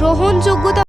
গ্রহণযোগ্যতা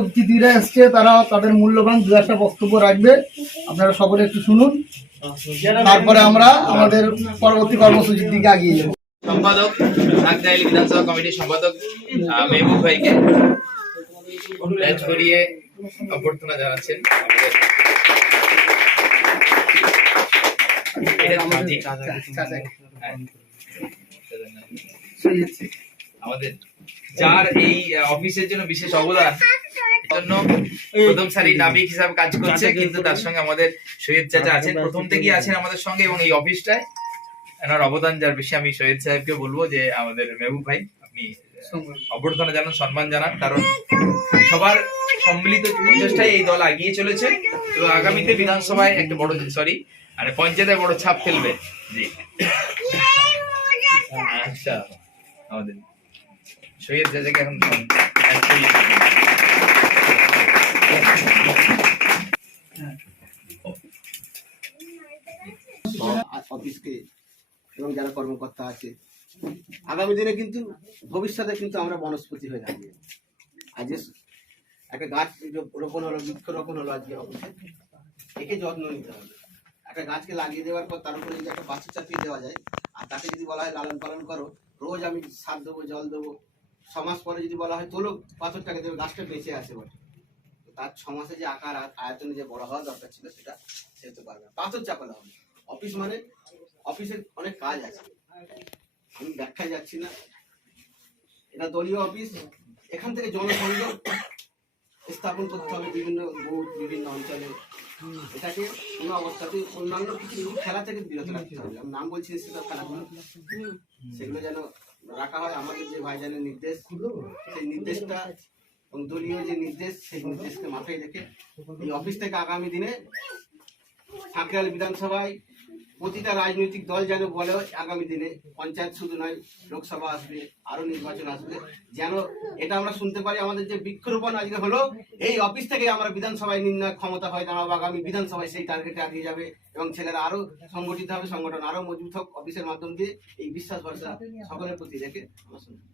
অতিথিরা এসছে, তারা তাদের মূল্যবান দু একটা বক্তব্য রাখবে। আপনারা সকলে একটু শুনুন, তারপরে আমরা আমাদের পরবর্তী কর্মসূচির দিকে এগিয়ে যাব। সম্পাদক নাগদাইল বিধানসভা কমিটির সম্পাদক মেহবুব ভাইকে ম্যাচ করিয়ে অভ্যর্থনা জানাচ্ছেন। আমাদের যার এই অফিসের জন্য বিশেষ অবদান, জন্য প্রথম সারি নাবিক হিসাবে কাজ করছে, কিন্তু তার সঙ্গে আমাদের শহীদ চাচা আছেন, প্রথম থেকেই আছেন আমাদের সঙ্গে, এবং এই অফিসটায় এনার অবদান যার বেশি। আমি শহীদ সাহেবকে বলবো যে আমাদের মেহবুব ভাই আপনি অভ্যর্থনা জানান, সম্মান জানান, কারণ সবার সম্মিলিত প্রচেষ্টায় এই দল এগিয়ে চলেছে এবং আগামীতে বিধানসভায় একটা বড় পঞ্চায়েতে বড় ছাপ ফেলবে। জি আচ্ছা, আমাদের শহীদ চাচাকে এখন অফিসকে এবং যারা কর্মকর্তা আছে, আগামী দিনে কিন্তু ভবিষ্যতে কিন্তু আমরা বনস্পতি হয়ে দাঁড়িয়ে। আজ একটা গাছ রোপণ হলো, বৃক্ষরোপণ হলো আজকে অফিসে, একে যত্ন নিতে হবে। একটা গাছকে লাগিয়ে দেওয়ার পর তার উপরে যদি একটা বাচ্চা চাপিয়ে দেওয়া যায়, আর তাকে যদি বলা হয় লালন পালন করো, রোজ আমি সার দেবো, জল দেবো, 6 মাস পরে যদি বলা হয় তোলো পাথরটাকে দেবে, গাছটা বেঁচে আছে বটে, তার 6 মাসে যে আকার আয়তনে যে বড় হওয়া দরকার ছিল সেটা সে হতে পারবে না, পাথর চাপানো হবে। অফিস মানে অফিসের অনেক কাজ আছে, আমি ব্যাখ্যায় যাচ্ছি না। এটা দলীয় অফিস, এখান থেকে জনসংযোগ স্থাপন করতে হবে বিভিন্ন বুথ, বিভিন্ন অঞ্চলে। এটাকে কোনো অবস্থাতেই অন্যান্য কিছু খেলা থেকে বিরত রাখতে হবে। আমি নাম বলছি সেটা খেলাগুলো, সেগুলো যেন রাখা হয়। আমাদের যে ভাইজানের নির্দেশ, সেই নির্দেশটা এবং দলীয় যে নির্দেশ, সেই নির্দেশকে মাথায় রেখে এই অফিস থেকে আগামী দিনে সাঁকরাইল বিধানসভায় প্রতিটা রাজনৈতিক দল যেন বলে আগামী দিনে পঞ্চায়েত শুধু নয়, লোকসভা আসবে, আরো নির্বাচন আসবে, যেন এটা আমরা শুনতে পারি আমাদের যে বৃক্ষরোপণ আজকে হলো, এই অফিস থেকে আমরা বিধানসভায় নির্ণয় ক্ষমতা হয় দাঁড়াবো, আগামী বিধানসভায় সেই টার্গেটে এগিয়ে যাবে এবং ছেলেরা আরো সংগঠিত হবে, সংগঠন আরো মজবুত হোক অফিসের মাধ্যম দিয়ে। এই বিশ্বাস ভরসা সকলের প্রতি রেখে আমরা শুনতে